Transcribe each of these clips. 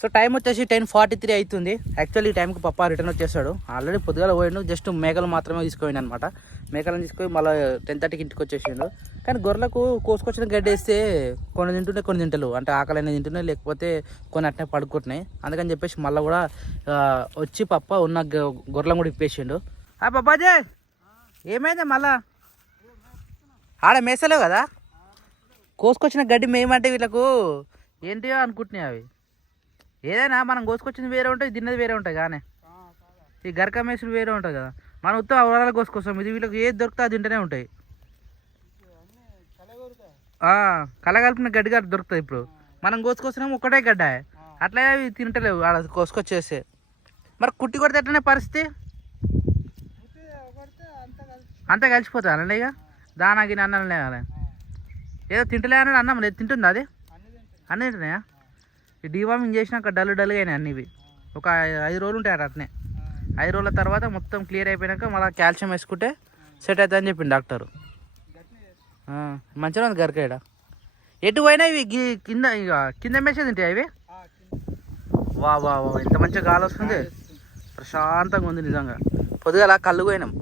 So time వచ్చేసి 10:43 అవుతుంది. Actually ఈ టైంకి పప్ప రిటర్న్ వచ్చేస్తాడు. ఆల్రెడీ పొద్దుగాల పోయిండు, జస్ట్ మేకలు మాత్రమే తీసుకుపోయిండు అనమాట. మేకలను తీసుకొని మళ్ళీ 10:30కి ఇంటికి వచ్చేసిండు. కానీ గొర్రెలకు కోసుకొచ్చిన గడ్డి వేస్తే కొన్ని తింటున్నాయి, కొన్ని తింటలేవు. అంటే ఆకలి అనేది తింటున్నాయి, లేకపోతే కొన్ని అట్నే పడుకుంటున్నాయి. అందుకని చెప్పేసి మళ్ళీ కూడా వచ్చి పప్ప ఉన్న గొర్రెలను కూడా ఇప్పేసిండు. పప్పాజీ ఏమైంది మళ్ళా ఆడ మేసలేవు కదా, కోసుకొచ్చిన గడ్డి మేమంటే వీళ్ళకు ఏంటియో అనుకుంటున్నాయి. అవి ఏదైనా మనం కోసుకొచ్చింది వేరే ఉంటుంది, తిన్నది వేరే ఉంటుంది. కానీ ఈ గరక మేసులు వేరే ఉంటుంది కదా. మనం ఉత్తమ అవరాలు కోసుకొస్తాం, ఇది వీళ్ళకి ఏది దొరికితే అది తింటూనే ఉంటాయి. కలగలిపిన గడ్డి గడ్డ దొరుకుతుంది. ఇప్పుడు మనం కోసుకొస్తున్నాం ఒక్కటే గడ్డ, అట్లా అవి తింటలేవు ఆడ కోసుకొచ్చేస్తే. మరి కుట్టి కొడితే ఎట్లనే పరిస్థితి అంతా కలిసిపోతుంది అనండి. ఇక దానాకి అన్నాలనే కదా, ఏదో తింటలే అన్నాడు. అన్నం లేదు తింటుందా అది, అన్నీ తింటున్నాయా? ఈ డీవార్మింగ్ చేసినాక డల్గా అయినాయి అన్నీ. ఇవి ఒక 5 రోజులు ఉంటాయి అట్నే. 5 రోజుల తర్వాత మొత్తం క్లియర్ అయిపోయినాక మళ్ళీ కాల్షియం వేసుకుంటే సెట్ అవుతుంది అని చెప్పింది డాక్టరు. మంచిగా ఉంది గరికాడ. ఎటు పోయినా ఇవి కింద మెసేజ్ ఉంటాయి ఇవి. వా వా ఎంత మంచిగా గాలి వస్తుంది, ప్రశాంతంగా ఉంది నిజంగా. పొద్దుగాల కళ్ళు పోయినాం,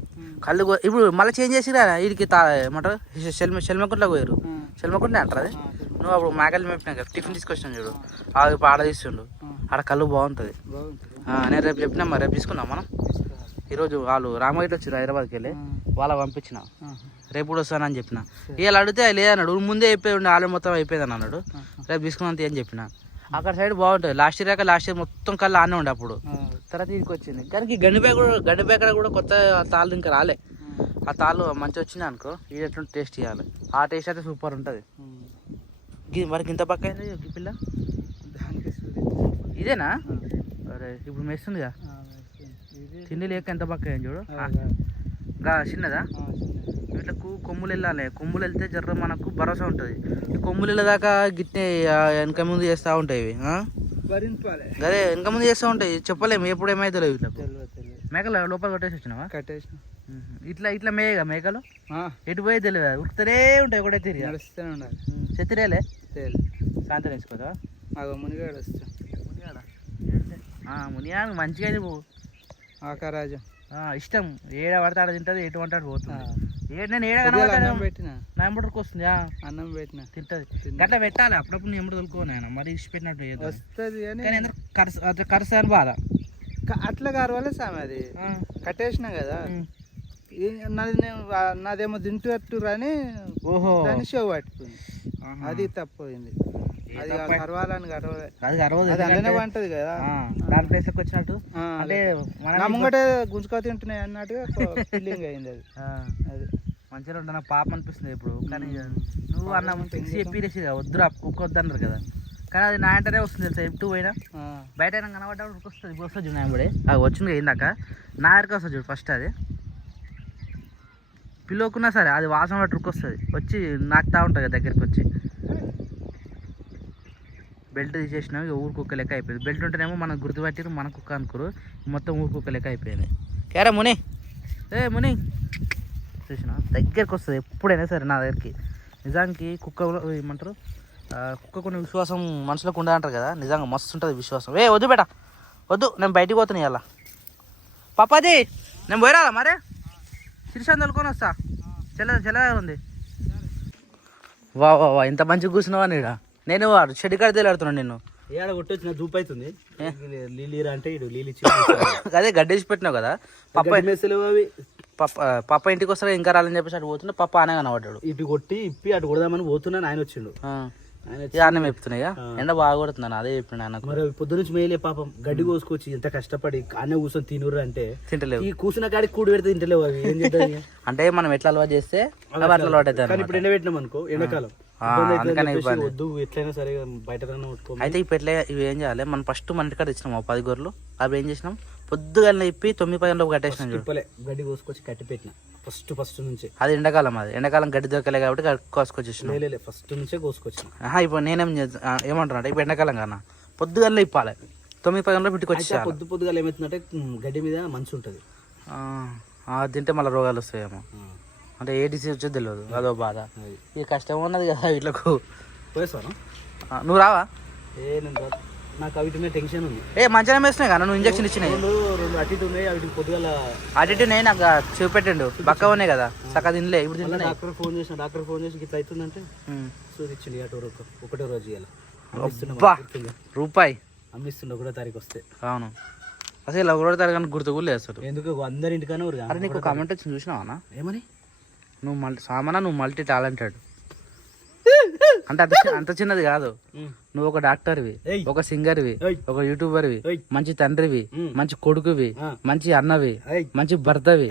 ఇప్పుడు మళ్ళీ చేంజ్ చేసిరా వీడికి ఏమంటారు షెల్మకుంట్లోకి పోయారు. షెల్మకుంటే అంటారు అది. నువ్వు అప్పుడు మేకలు మేపినాక టిఫిన్ తీసుకొచ్చినాను చూడు, అది ఆడ తీస్తుండు. ఆడ కళ్ళు బాగుంటుంది. నేను రేపు చెప్పినా మరి, రేపు తీసుకున్నాం మనం. ఈరోజు వాళ్ళు రామగిరి వచ్చారు హైదరాబాద్కి వెళ్ళి, వాళ్ళ పంపించిన. రేపు కూడా వస్తానని చెప్పిన. వీళ్ళు అడిగితే లేదన్నాడు, ముందే అయిపోయి ఉండే ఆలు మొత్తం అయిపోయిందని అన్నాడు. రేపు తీసుకున్నంత అని చెప్పిన. అక్కడ సైడ్ బాగుంటుంది. లాస్ట్ ఇయర్ మొత్తం కళ్ళు ఆనే ఉండే అప్పుడు. తర్వాత ఇంటికి వచ్చింది. కానీ గడ్డిపేకడ కూడా కొత్త తాళ్ళు ఇంకా రాలే. ఆ తాళ్ళు మంచిగా వచ్చింది అనుకో, ఇది ఎట్లా టేస్ట్ చేయాలి. ఆ టేస్ట్ అయితే సూపర్ ఉంటుంది. మరి ఇంత పక్క అయింది ఈ పిల్ల ఇదేనా? అరే ఇప్పుడు మెస్తుందిగా, తిండి లేక ఎంత పక్క అయింది చూడు. చిన్నదా? వీళ్ళకు కొమ్ములు వెళ్ళాలి. కొమ్ములు వెళ్తే జర్ర మనకు భరోసా ఉంటుంది. ఈ కొమ్ములు వెళ్ళదాకా గిట్టే వెనక ముందు చేస్తూ ఉంటాయి ఇవి. అదే వెనక ముందు చేస్తూ ఉంటాయి, చెప్పలేము ఎప్పుడు ఏమైతే లేవు. వీళ్ళకు మేకలు లోపల కొట్టేసి వచ్చినావా? కట్టేసిన. ఇట్లా మేకలు ఎటు పోయి తెలియదు, ఉరుకుతూనే ఉంటాయి. ఒకటే తిరిగి నడుస్తూనే ఉండాలి. చెత్తిరేలే సాయంత్రం వేసుకోదా? మునిగాడు వస్తా. మునిగాడు మంచిగా నువ్వు ఆకారాజు ఇష్టం. ఏడ పడితే ఆడ తింటుంది, ఎటు వంటాడు పోతుంది. నేను ఏడ అన్నం పెట్టిన నా ఎంబడికి వస్తుంది. అన్నం పెట్టిన తింటుంది. గట్లా పెట్టాలి అప్పుడప్పుడు. నేను ఎంబడి తొలుకోను ఆయన, మరి ఇష్ట పెట్టినట్టు వస్తుంది. కానీ కరస అని బాధ అట్లా కారవాలి సామె. అది కట్టేసినా కదా, నాదేమో తింటూ రాని దాన్ని షో పట్టుకుంది. అది తప్పోయింది. అది కరవాలని అలానే పంటది కదా, దాని ప్లేస్కి వచ్చినట్టు. అంటే నా ముంగటే గుంజుకో తింటున్నాయి అన్నట్టుగా ఫీలింగ్ అయింది. అది మంచిగా ఉంటుంది. నాకు పాపం అనిపిస్తుంది ఇప్పుడు. కానీ నువ్వు అన్న చెప్పిరేసి వద్దురా కుక్క వద్దన్నారు కదా, కానీ అది నా అంటనే వస్తుంది తెలుసా. ఎప్పుడు పోయినా బయట అయినా కనబడ్డప్పుడు వస్తుంది. ఇప్పుడు వస్తుంది చూడు, నాయబడి అది వచ్చింది ఇందాక నా దగ్గరికి వస్తుంది చూడు. ఫస్ట్ అది పిల్లకున్నా సరే అది వాసన పట్టుకు వస్తుంది, వచ్చి నాకుతా ఉంటుంది కదా దగ్గరికి వచ్చి. బెల్ట్ తీసేసినా ఇక ఊరు కుక్క లెక్క అయిపోయింది. బెల్ట్ ఉంటేనేమో మనకు గుర్తుపట్టిరు, మన కుక్క అనుకోరు. మొత్తం ఊరు కుక్క లెక్క అయిపోయింది. కేరా ముని, ముని చూసినా దగ్గరికి వస్తుంది ఎప్పుడైనా సరే నా దగ్గరికి. నిజానికి కుక్క ఏమంటారు, కుక్క కొన్ని విశ్వాసం మనుషులకు ఉండాలంటారు కదా, నిజంగా మస్తు ఉంటుంది విశ్వాసం. వద్దు బేట వద్దు, నేను బయటికి పోతున్నాను ఇవాళ. పప్పాది నేను పోయిరాలా మరే, శిరీషాన్ని తొలుకొని వస్తా. చెల్లగా ఉంది. వా ఇంత మంచిగా కూర్చున్నావా నీడ. నేను చెడు కాడ తేలాడుతున్నాను. నేను ఏడ కొట్టొచ్చిన దూపు అవుతుంది. లీలీరా అంటే ఇడు లీలి అదే గడ్డేసి పెట్టినావు కదా. పప్ప మెస్సులు అవి పప్ప ఇంటికి వస్తాడు ఇంకా రాలని చెప్పేసి అటు పోతుండే. పప్ప ఆనే కనబడ్డాడు. ఇటు కొట్టి ఇప్పి అటు కొడదామని పోతున్నాను. ఆయన వచ్చిండు. అన్నం చెప్తున్నాయి. ఎండ బాగా కొడుతున్నాను. అదే చెప్పిన ఆయనకు. మరి పొద్దు నుంచి మేలే పాపం గడ్డి కోసుకొచ్చి ఎంత కష్టపడి అన్న కూర్చొని తినురు అంటే తింటలేవు. ఈ కూర్చున్న కాడికి కూడి పెడితే తింటలేవు. అవి ఏం చేద్దాం అంటే మనం ఎట్లా అలవాటు చేస్తే అట్లా అలవాటు అవుతాయి. కానీ ఇప్పుడు ఎండ పెట్టినాం అనుకో, ఎండాకాలం వద్దు ఎట్లయినా సరే బయట. అయితే ఇప్పుడు ఎట్లా ఇవి ఏం చేయాలి, మనం ఫస్ట్ మన ఇంటికాడ ఇచ్చినాం 10 గొర్రెలు. అవి ఏం చేసినాం, పొద్దుగానే ఇప్పి 9-10 కట్టేసినాం. గడ్డి కోసుకొచ్చి కట్టి పెట్టిన ఫస్ట్ నుంచి. అది ఎండాకాలం. అది ఎండాకాలం గడ్డి దొరకలే కాబట్టి కోసుకొచ్చేసిన. ఫస్ట్ నుంచే కోసుకొచ్చిన. ఇప్పుడు నేనేం ఏమంటున్నా అంటే, ఇప్పుడు ఎండాకాలం కన్నా పొద్దుగానే ఇప్పాలి. 9-10 ఇంటికి వచ్చి పొద్దుగా ఏమవుతుందంటే గడ్డి మీద మంచి ఉంటుంది. తింటే మళ్ళీ రోగాలు వస్తాయేమో. అంటే ఏ డిసీజ్ వచ్చేది తెలియదు, అదో బాధ. ఇక కష్టం ఉన్నది కదా వీళ్ళకు. పోయేస్తాను. నువ్వు రావా? నాకు అవిటి మీద టెన్షన్ ఉంది. మంచిగా వేసినాయి కదా నువ్వు ఇంజక్షన్ ఇచ్చినాయి. రెండు అటు ఇటు ఉన్నాయి. అవిటి పొద్దుగల అటు నేను నాకు చూపెట్టండు బక్క ఉన్నాయి కదా సక్క తినలే. ఇప్పుడు తింటున్నాయి. డాక్టర్ ఫోన్ చేసి ఇట్లా అవుతుందంటే చూపించింది. అటు ఒకటో రోజు ఇవ్వాలి రూపాయి అమ్మిస్తుండే 1వ తారీఖు వస్తే. అవును అసలు 1వ తారీఖు గుర్తు కూడా లేదు అసలు. ఎందుకు అందరింటికనే ఊరు. అరే నీకు కామెంట్ వచ్చింది చూసినావా? ఏమని? నువ్వు మల్టీ టాలెంటెడ్ అంటే అంత చిన్నది కాదు. నువ్వు ఒక డాక్టర్వి, ఒక సింగర్వి, ఒక యూట్యూబర్వి, మంచి తండ్రివి, మంచి కొడుకువి, మంచి అన్నవి, మంచి భర్తవి,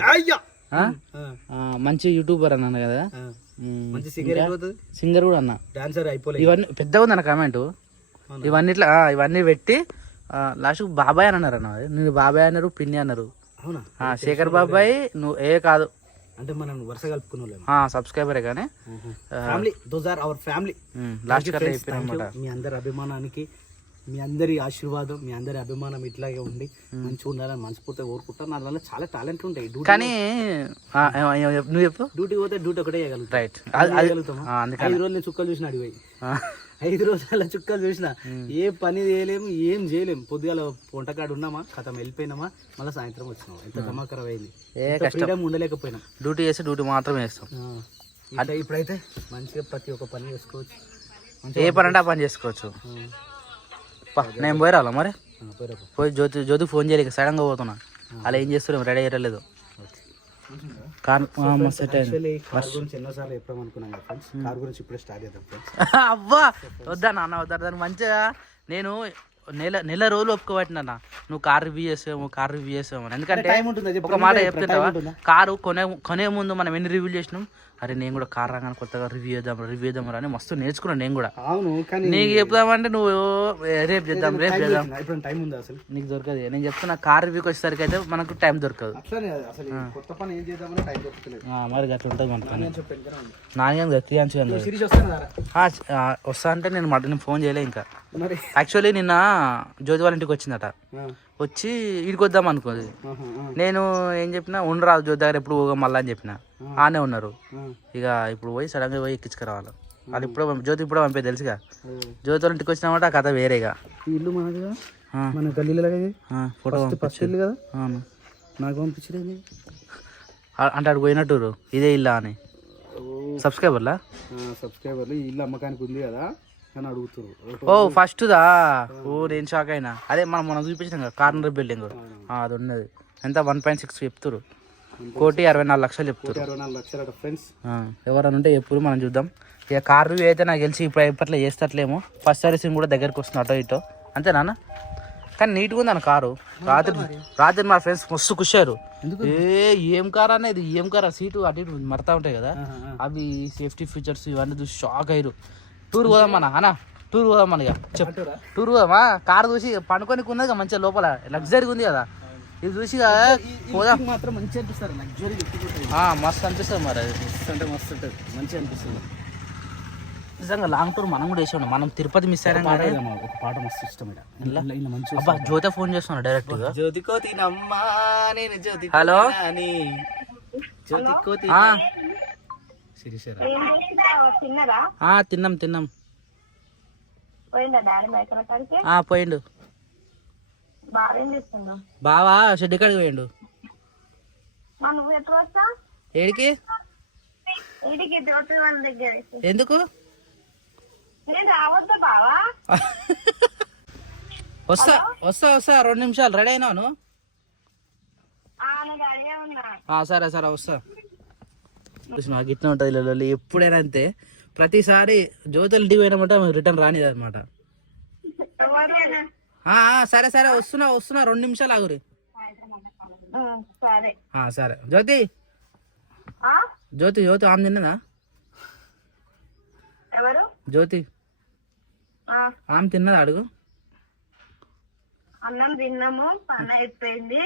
మంచి యూట్యూబర్ అన్నాను కదా, సింగర్ కూడా అన్నా. ఇవన్నీ పెద్దగా ఉంది అన్న కామెంట్. ఇవన్నీ పెట్టి లాస్ట్ బాబాయ్ అని అన్నారు అన్న. నేను బాబాయ్ అన్నారు, పిన్ని అన్నారు. శేఖర్ బాబాయ్ నువ్వు కాదు అంటే మనం వరుస కలుపుకునే సబ్స్క్రైబరే కానీ ఫ్యామిలీ. లాస్ట్ మీ అందరి అభిమానానికి, మీ అందరి ఆశీర్వాదం, మీ అందరి అభిమానం ఇట్లాగే ఉండి మంచిగా ఉండాలని మనస్ఫూర్తిగా కోరుకుంటాను. నా వల్ల చాలా టాలెంట్లు ఉంటాయి. కానీ నువ్వు చెప్పు. డ్యూటీ పోతే డ్యూటీ ఒకటే చేయగలుగుతాం. రైట్. 5 రోజులు నేను చుక్కలు చూసిన అడిగి 5 రోజుల చుక్కలు చూసిన ఏ పని చేయలేము, ఏం చేయలేము. పొద్దుగాల వంటకాడు ఉన్నామా, కథం వెళ్ళిపోయినామా, మళ్ళీ సాయంత్రం వచ్చినామా. ఎంత ధమాకరం అయింది. ఫ్రీడమ్ ఉండలేకపోయినా. డ్యూటీ చేస్తే డ్యూటీ మాత్రమే చేస్తాం. ఇప్పుడైతే మంచిగా ప్రతి ఒక్క పని చేసుకోవచ్చు. ఏ పని అంటే ఆ పని చేసుకోవచ్చు. నేను పోయి రావాలా మరి? పోయి జ్యోతి ఫోన్ చేయలేక సడన్ గా పోతున్నా. అలా ఏం చేస్తున్నాం, రెడీ అయ్యలేదు. అవ్వా వద్దా నాన్న వద్దా దాన్ని మంచిగా. నేను నెల రోజులు ఒప్పుకోబట్టినా నువ్వు కార్ రివ్యూ చేసావు అని. ఎందుకంటే ఒక మాట చెప్తుంటావా, కారు కొనే ముందు మనం ఎన్ని రివ్యూలు చేసినాం. అరే నేను కూడా కార్ రాగానే కొత్తగా రివ్యూ చేద్దాం అని మస్తు నేర్చుకున్నాను నేను కూడా. నీకు చెప్దామంటే నువ్వు రేపు చేద్దాం టైం ఉందా అసలు? నీకు దొరకదు. నేను చెప్తున్నా కార్ రివ్యూకి వచ్చేసరికి అయితే మనకు టైం దొరకదు. మరి అట్లా ఉంటుంది మన పని. నాన్న వస్తా అంటే నేను ఫోన్ చేయలే ఇంకా. యాక్చువల్లీ నిన్న జ్యోతి వాళ్ళ ఇంటికి వచ్చిందట. వచ్చి ఇడికి వద్దాం అనుకోది. నేను ఏం చెప్పినా ఉండరాదు జ్యోతి దగ్గర ఎప్పుడు పోగా మళ్ళీ అని చెప్పిన. ఆనే ఉన్నారు. ఇక ఇప్పుడు పోయి సడన్గా పోయి ఎక్కించుకురావాలి. వాళ్ళు ఇప్పుడు జ్యోతి ఇప్పుడు పంపే తెలుసుగా. జ్యోతి వాళ్ళ ఇంటికి వచ్చినామాట ఆ కథ వేరేగా. ఇల్లు మనదిగా, మన గల్లీలో ఫోటో ఇల్లు కదా. నాకు పంపించలేదు అంటే అక్కడ పోయినట్టు ఇదే ఇల్లా అని. సబ్స్క్రైబర్లు ఇల్లు అమ్మకానికి ఉంది కదా అని అడుగుతారు. ఓ ఫస్ట్దా. నేను షాక్ అయినా. అదే మనం చూపించాం కదా కార్నర్ బిల్డింగ్, అది ఉన్నది. ఎంత 1.6 చెప్తారు. 1,64,00,000 చెప్తారు. 64,00,000 ఫ్రెండ్స్. ఎవరైనా ఉంటే ఎప్పుడు మనం చూద్దాం. ఇక కార్ రివ్యూ అయితే నాకు తెలిసి ఇప్పట్లో చేస్తట్లేమో. ఫస్ట్ సర్వీసింగ్ కూడా దగ్గరికి వస్తుంది అటో ఇటో. అంతే నాన్న. కానీ నీట్గా ఉంది అన్న కారు. రాత్రి మా ఫ్రెండ్స్ మస్తు ఖుషారు. ఏం కార్ అనేది, ఏం కార్, సీటు అటు ఇటు మడతా ఉంటాయి కదా, అవి సేఫ్టీ ఫీచర్స్ ఇవన్నీ చూసి షాక్ అయ్యారు. టూర్ పోదామన్నా అన్న, టూర్ పోదామని చెప్పు. టూర్ పోదామా? కారు చూసి పండుకొని ఉన్నది మంచిగా, లోపల లగ్జరీగా ఉంది కదా. ఇది చూసి పోదాం. మాత్రం మంచిగా అనిపిస్తారు. లగ్జరీ మస్తు అనిపిస్తుంది. మరి అది అంటే మస్తు ఉంటుంది, మంచిగా అనిపిస్తుంది. నిజంగా లాంగ్ టూర్ మనం కూడా వేసాం. మనం తిరుపతి మిస్ అయినా కానీ ఒక పాట మస్తు ఇష్టం. అబ్బా జ్యోతి ఫోన్ చేస్తున్నా డైరెక్ట్ గా. హలో తిన్నాం. పోయిండు బావా. షెడ్ కాడికి పోయిండు. ఏడికి? ఎందుకు? వస్తా 2 నిమిషాలు. రెడీ అయినాను. సరే వస్తా. గిట్ల ఉంటుంది ఎప్పుడైనా అంతే. ప్రతిసారి జ్యోతులు ఇంటికి పోయినామంటే రిటర్న్ రానిది అనమాట. సరే వస్తున్నా 2 నిమిషాలు ఆగురి. సరే జ్యోతి ఆమె తిన్నదా? జ్యోతి ఆమె తిన్నదా అడుగు. అన్నం తిన్నాము, పని అయిపోయింది,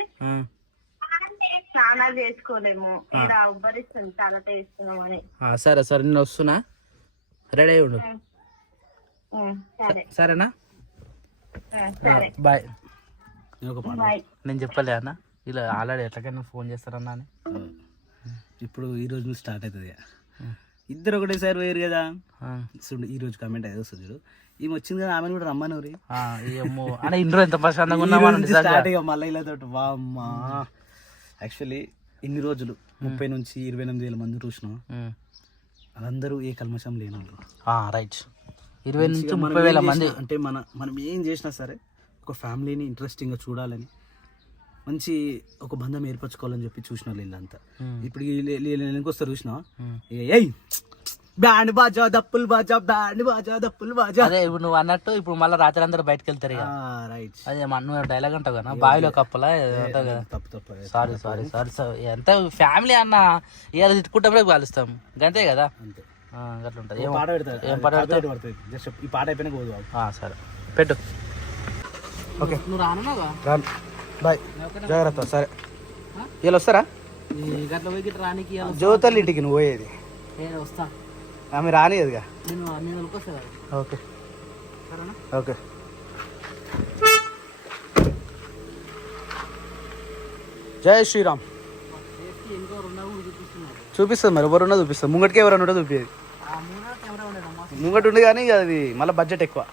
స్నానాలు చేసుకోలేము, ఉబ్బరిస్తుంది తలతో వేసుకున్నామని. సరే నేను వస్తున్నా. రెడీ అయ్యి ఉండు. సరేనా? బాయ్. నేను చెప్పలే అన్న ఇలా ఆల్రెడీ ఎట్లకైనా ఫోన్ చేస్తారన్నా అని. ఇప్పుడు ఈ రోజు స్టార్ట్ అవుతుంది. ఇద్దరు ఒకటేసారి పోయారు కదా. ఆ. చూడు ఈ రోజు కామెంట్ అదే వస్తుంది చూడు, ఈమె వచ్చింది కదా ఆమెను కూడా రమ్మని ఏమో అంటే ఇంట్లో ఎంత ప్రశాంతంగా ఉన్నామా స్టార్ట్ ఇక మళ్ళీ ఇలా తోటి వామ్మా. యాక్చువల్లీ ఇన్ని రోజులు 30 నుంచి 28,000 మంది చూసినాం, వాళ్ళందరూ ఏ కల్మషం లేని వాళ్ళు. రైట్ 20 నుంచి 30,000 మంది. అంటే మనం ఏం చేసినా సరే ఒక ఫ్యామిలీని ఇంట్రెస్టింగ్గా చూడాలని, మంచి ఒక బంధం ఏర్పరచుకోవాలని చెప్పి చూసిన వాళ్ళు వీళ్ళంతా. ఇప్పుడు వీళ్ళకి వస్తారు చూసినా, ఏయ్ బ్యాండ్ బాజా దప్పులు బాజా, బ్యాండ్ బాజా దప్పులు బాజా. అదే ఇప్పుడు నువ్వు అన్నట్టు ఇప్పుడు మళ్ళీ రాత్రి అందరూ బయటకు వెళ్తారు ఇక. రైట్. అదే నువ్వు డైలాగ్ అంటావు కదా, బావిలో కప్పలా ఉంటావు కదా. తప్పు సారీ ఎంత ఫ్యామిలీ అన్న ఇవాళ తిట్టుకుంటే కలుస్తాం అంతే కదా. అంతే. అట్లా ఉంటుంది. పాట పెడతారు, ఏం పాట పెడతావు? పడుతుంది జస్ట్ ఈ పాట అయిపోయినా పోదు. సరే పెట్టు. ఓకే నువ్వు రానున్నావా? రాను. బాయ్, జాగ్రత్త. సరే వీళ్ళు వస్తారా? గట్ల పోయి గిట్ల రానికి జ్యోతల్ ఇంటికి నువ్వు పోయేది? నేను వస్తా. ఆమె రానియదుగా. నేను వస్తా. Okay okay. జై శ్రీరామ్. చూపిస్తుంది మరి, ఎవరున్నా చూపిస్తుంది. ముంగటికి ఎవరన్నా ఉంటే చూపించేది. ముంగటి ఉంది కానీ అది మళ్ళీ బడ్జెట్ ఎక్కువ.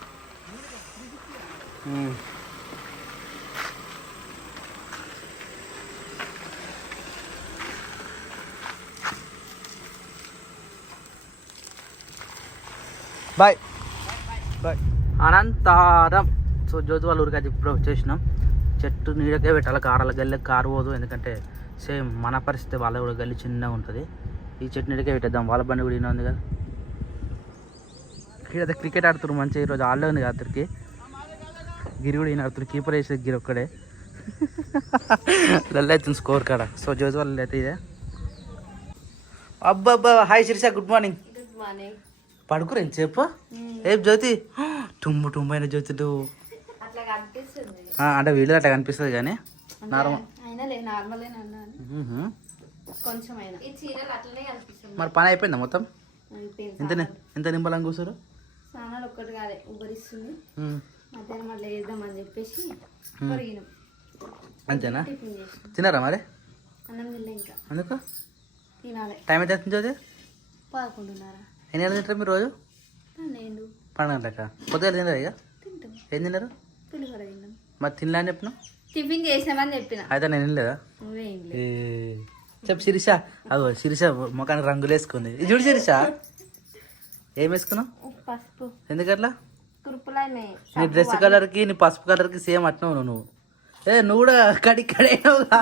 Bye bye. అనంతరం సో జ్యోతి వాళ్ళ ఊరికి అది ఇప్పుడు వచ్చేసినాం. చెట్టు నీడకే పెట్టాలి, కారాల గల్లెకి కారు పోదు. ఎందుకంటే సేమ్ మన పరిస్థితి, వాళ్ళ కూడా గల్లి చిన్నగా ఉంటుంది. ఈ చెట్టు నీడకే పెట్టేద్దాం. వాళ్ళ బండి కూడా ఈయన ఉంది కదా. ఇక్కడ క్రికెట్ ఆడుతున్నారు మంచిగా. ఈరోజు ఆడలే ఉంది రాత్రికి. గిరి కూడా ఈయన ఆడుతున్నారు. కీపర్ వేసేది గిరి ఒక్కడే. లల్లైతుంది స్కోర్ కాడ. సో జ్యోతి వాళ్ళు అయితే ఇదే. అబ్బా hi Sirisha, good morning. Good morning. పడుకురా చెప్పు. ఏ జ్యోతి టుంబు టుంబు అయిన జ్యోతి నువ్వు. అట్లా కనిపిస్తుంది అంటే వీళ్ళు అట్లా కనిపిస్తుంది కానీ నార్మల్. కొంచెం అయినా ఈ చీరలు అట్లనే కనిపిస్తుంది. మరి పని అయిపోయిందా మొత్తం? ఎంత నింపాలని కూర్చోరు? స్నానాలు ఒక్కటి కాదే ఉబ్బరిస్తుంది. మధ్యాహ్నం మళ్ళీ వేద్దామని చెప్పేసి పొరిగినాం. అంతేనా? టిఫిన్ చేసి తిన్నారా మరి? అన్నం తినలే ఇంకా. అందుకు తినాలి. టైం అయితే అవుతుంది జ్యోతి. 11:30. ఎన్ని గంటలు తింటారు మీరు రోజు? 12. 12 గంటలకా? పొద్దుగా తినరు ఇక? తింటాం. ఏం తిన్నారు? పులిహోర తిన్నాం. మరి తినలే అని చెప్పిన. టిఫిన్ చేసినామని చెప్పిన. అయితే నేను తినలేదా? నువ్వేం చెప్పు శిరీష. అదో శిరీష ముఖానికి రంగులు వేసుకుంది. ఇది చూడు శిరీష, ఏం వేసుకున్నావు? పసుపు. ఎందుకట్లా? కురుపులనే నీ డ్రెస్ కలర్కి నీ పసుపు కలర్కి సేమ్ అట్టినావు నువ్వు. నువ్వు కూడా కడికడైనావుగా.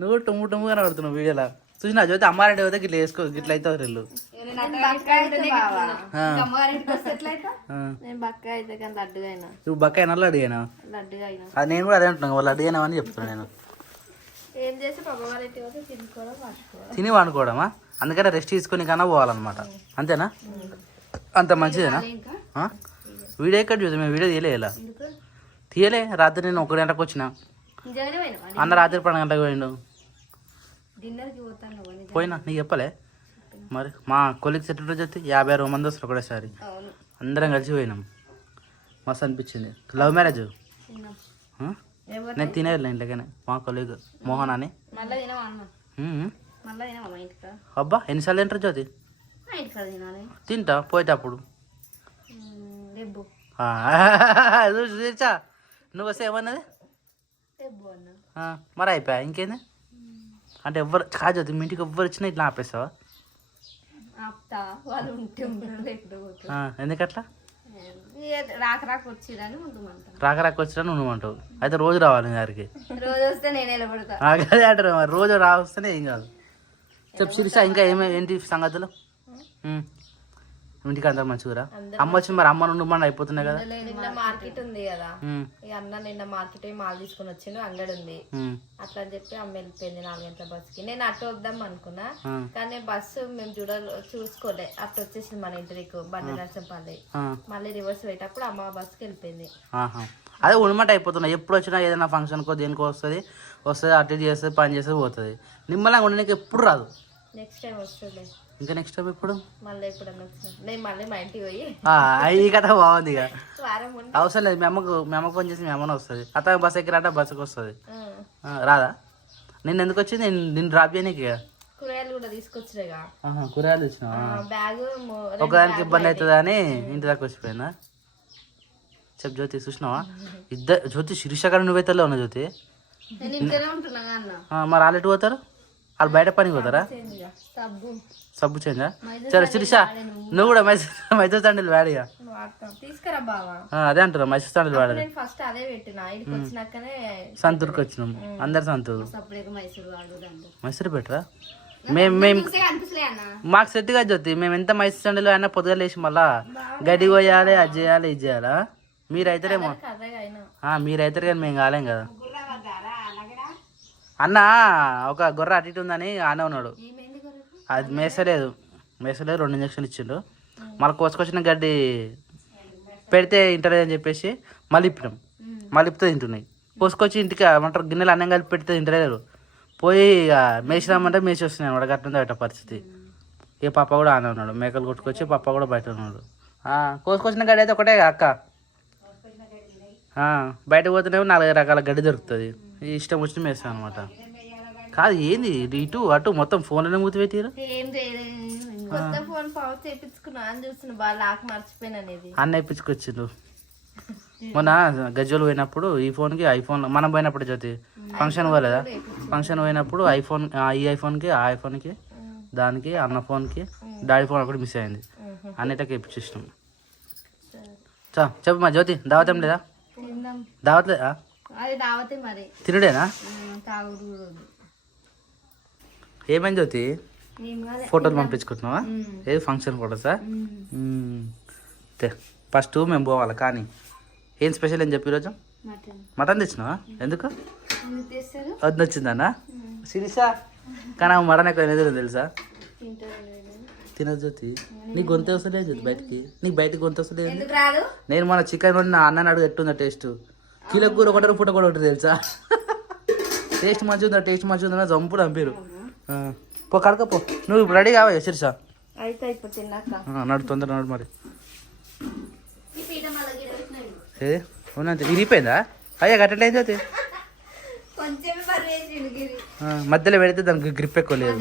నువ్వు టుమ్ము టుమ్ము కనబడుతున్నావు వీడియోలో. చూసినా జ్యోతి అమ్మారెడ్డి పోతే గిట్లా వేసుకో, గిట్ల అవుతావు రెల్లు. ఇప్పుడు బక్కాయి నల్ల అడిగాను. అది నేను కూడా అదే అంటున్నాను, వాళ్ళు అడిగాను అని చెప్తున్నాను నేను. ఏం చేసి పబ్బవారెడ్డి పోతే తిని వండుకోవడమా? అందుకనే రెస్ట్ తీసుకుని కన్నా పోవాలన్నమాట. అంతేనా? అంత మంచిదేనా? వీడియో ఎక్కడ చూద్దాం, మేము వీడియో తీయలే. ఇలా తీయలే. రాత్రి నేను 1 గంటకు వచ్చిన. అన్న రాత్రి 12 గంటలకు పోయిండు. పోయినా నీకు చెప్పలే మరి. మా కొలిక్స్ ఎట్లా చెప్తే 50-60 మంది వస్తారు ఒకటేసారి. అందరం కలిసి పోయినాం. మస్తు అనిపించింది. Love marriage. నేను తినేది ఇంట్లోకనే. మా కొలీగ్ మోహన్ అని. అబ్బా ఎన్నిసార్లు తింటారు జ్యోతి? తింటా పోయేటప్పుడు. చూసా నువ్వు వస్తే ఏమన్నది? మరి అయిపోయా ఇంకేంది అంటే ఎవ్వరు కాదు జ్యోతి, మీ ఇంటికి ఎవ్వరు వచ్చినా ఇట్లా ఆపేస్తావా? ఎందుకట్లా? రాక వచ్చిరని నువ్వు అంటావు. అయితే రోజు రావాలి గారికి. రోజు వస్తే నేను నిలబడతా. అదే అంటారు మరి, రోజు రావస్తేనే ఏం కాదు. చెప్పు శిరీష, ఇంకా ఏంటి సంగతులు? ఇంటికి అందరు మంచిగా అమ్మ వచ్చింది మరి. అమ్మ నుండి మన అయిపోతున్నాయి కదా. నిన్న మార్కెట్ ఉంది కదా, ఇక అన్న నిన్న మార్కెట్ మాల్ తీసుకుని వచ్చిండు, అంగడి ఉంది అట్లా అని చెప్పి అమ్మ వెళ్ళిపోయింది 4 గంటల బస్సుకి. నేను అటు వద్దాం అనుకున్నా కానీ బస్సు మేము చూసుకోలే. అట్లా వచ్చేసింది మన ఇంటికి బండి నర్సంపల్లి. మళ్ళీ రివర్స్ పెట్టేటప్పుడు అమ్మ బస్సుకి వెళ్ళిపోయింది. అదే ఉన్నమాట అయిపోతున్నాయి. ఎప్పుడు వచ్చినా ఏదైనా ఫంక్షన్కో దేనికో వస్తుంది అటు చేస్తుంది, పని చేస్తుంది, పోతుంది. నిమ్మలంగా ఉండడానికి ఎప్పుడు రాదు. నెక్స్ట్ టైం వస్తుంది. ఇంకా నెక్స్ట్ టైం ఎప్పుడు? మళ్ళీ ఎప్పుడన్నా నేను మళ్ళీ మా ఇంటికి పోయి ఈ కథ బాగుంది. ఇక అవసరం లేదు. మీ అమ్మకు ఫోన్ చేసి మీ అమ్మనే వస్తుంది. అతను బస్ ఎక్కిరాట బస్సుకి వస్తుంది. రాదా? నేను ఎందుకు వచ్చింది? నేను డ్రాప్ చేయనీకి. కూరగాయలు కూడా తీసుకొచ్చిరేగా కూరగాయలు తెచ్చినా బ్యాగ్ ఒకదానికి ఇబ్బంది అవుతుంది అని ఇంటి దాకా వచ్చిపోయినా. చెప్పు జ్యోతి చూసినావా ఇద్దరు జ్యోతి శిరీష గారు నువ్వైతే ఉన్నా జ్యోతి. నేను ఇంట్లోనే ఉంటున్నా అన్న. మరి వాళ్ళు ఎటు పోతారు? వాళ్ళు బయట పనికి పోతారా? సబ్బు చేంజా? సరే శిరీష నువ్వు కూడా మైసూర్ శాండిల్ వాడిగా తీసుకురా బావా. అదే అంటారా మైసూర్ శాండిల్ వాడదు. నేను ఫస్ట్ అదే పెట్టినా ఇక్కడికి వచ్చినాకనే సంతూర్కి వచ్చినాం అందరు సంతూరు. మైసూర్ పెట్టరా? మాకు సెట్ కాదు జ్యోతి. మేము ఎంత మైసూర్ శాండిల్ అయినా పొద్దుగా లేచి మళ్ళా గడ్డి పోయాలి అది చేయాలి ఇది చేయాలా. మీరైతేనేమో మీరైతారు కానీ మేము కాలేం కదా. అన్న ఒక గొర్రె అటు ఇటు ఉందని ఆనే ఉన్నాడు. అది మేసలేదు 2 ఇంజక్షన్లు ఇచ్చిండు. మళ్ళీ కోసుకొచ్చిన గడ్డి పెడితే ఇంటలేదు అని చెప్పేసి మళ్ళీ ఇప్పినాం. మళ్ళీ ఇప్పితే తింటున్నాయి. కోసుకొచ్చి ఇంటికి ఏమంటారు గిన్నెలు అన్నం కలిపి పెడితే తింటలేరు. పోయి ఇక మేసి రమ్మంటే మేసి వస్తున్నాయి అన్నమాట. గట్టుందా బయట పరిస్థితి. ఏ పాప కూడా ఆనే ఉన్నాడు. మేకలు కొట్టుకొచ్చి పాప కూడా బయట ఉన్నాడు. కోసుకొచ్చిన గడ్డి అయితే ఒకటే అక్క. బయటకు పోతేనేమో 4 రకాల గడ్డి దొరుకుతుంది. ఇష్టం వచ్చిన మేస్తాం అనమాట. కాదు ఏంది ఇటు అటు మొత్తం ఫోన్లోనే మూతి పెట్టారు. అన్న ఇప్పించుకొచ్చిండు. మొన్న గజ్జలు పోయినప్పుడు ఈ ఫోన్కి ఐఫోన్ మనం పోయినప్పుడు జ్యోతి ఫంక్షన్ పోలేదా? ఫంక్షన్ పోయినప్పుడు ఈ ఐఫోన్కి ఆ ఐఫోన్కి దానికి అన్న ఫోన్కి డాడీ ఫోన్ ఒకటి మిస్ అయింది. అన్నిటికీ ఇప్పించేసినాం. చెప్పు మా జ్యోతి దావతం లేదా? దావత్ లేదా? తినుడేనా? ఏమైంది జ్యోతి? ఫోటోలు పంపించుకుంటున్నావా? ఏది ఫంక్షన్ ఫోటోసా? ఫస్ట్ మేము పోవాలి. కానీ ఏం స్పెషల్ అని చెప్పి ఈరోజు మటన్ తెచ్చినావా? ఎందుకు వద్దు వచ్చిందన్నా శిరీష? కానీ మటన్ ఎక్కువ ఎదురు తెలుసా? తినదు జ్యోతి. నీకు గొంతు వస్తలేదు జ్యోతి బయటికి. నీకు బయటకి గొంతు వస్తలేదు. నేను మన చికెన్ వండిన అన్న అడుగు ఎట్టుందా టేస్ట్? కిలో కూర ఒకటి పూట కూడా ఒకటి తెలుసా? టేస్ట్ మంచిగా ఉందా? టేస్ట్ మంచిగా ఉందా? జంపుడు అంపారు. పో కడకపో. నువ్వు రెడీ కావా శిరీష? నడు తొందర నడు. మరి ఉన్నంత విరిగిపోయిందా? అయ్యా కట్టండి అయితే జ్యోతి. మధ్యలో పెడితే దానికి గ్రిప్ ఎక్కువ లేదు.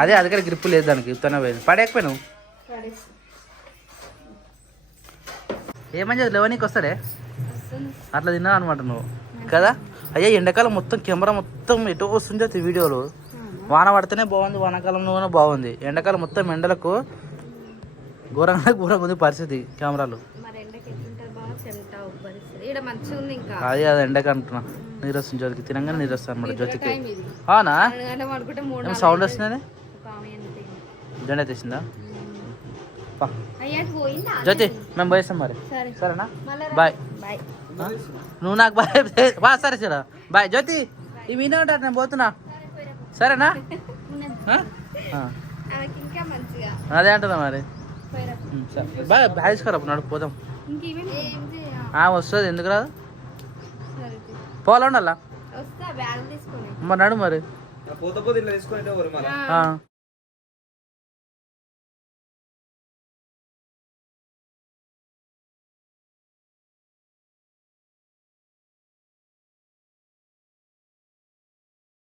అదే అది కూడా గ్రిప్ లేదు దానికి. తన పోయింది పడేకపోయినావు. ఏమని లేవా నీకు వస్తాడే అట్లా తిన్నావు అనమాట నువ్వు కదా. అయ్యా ఎండాకాలం మొత్తం కెమెరా మొత్తం ఎటో వస్తుంది వీడియోలు. వాన పడితేనే బాగుంది, వానాకాలంలోనే బాగుంది. ఎండాకాలం మొత్తం ఎండలకు ఘోరంగా ఉంది పరిస్థితి కెమెరాలు. అదే అది ఎండక అంటున్నా. నీరు వస్తుంది జ్యోతికి. తినగానే నీరు వస్తుంది అనమాట జ్యోతికి. అవునా? సౌండ్ వస్తుంది. జెండా తెచ్చిందా? జ్యోతి మేము పోయేస్తాం మరి. సరేనా? బాయ్. నువ్వు నాకు బాయ్. సరే సరే బాయ్ జ్యోతి. ఇవి వినే ఉంటారు. నేను పోతున్నా. సరేనా? అదే అంటున్నా మరి. బాయ్ బాయ్ తీసుకోరా. నడు పోదాం. వస్తుంది ఎందుకు రాదు? పోలా ఉండాలా మరి. నడు మరి.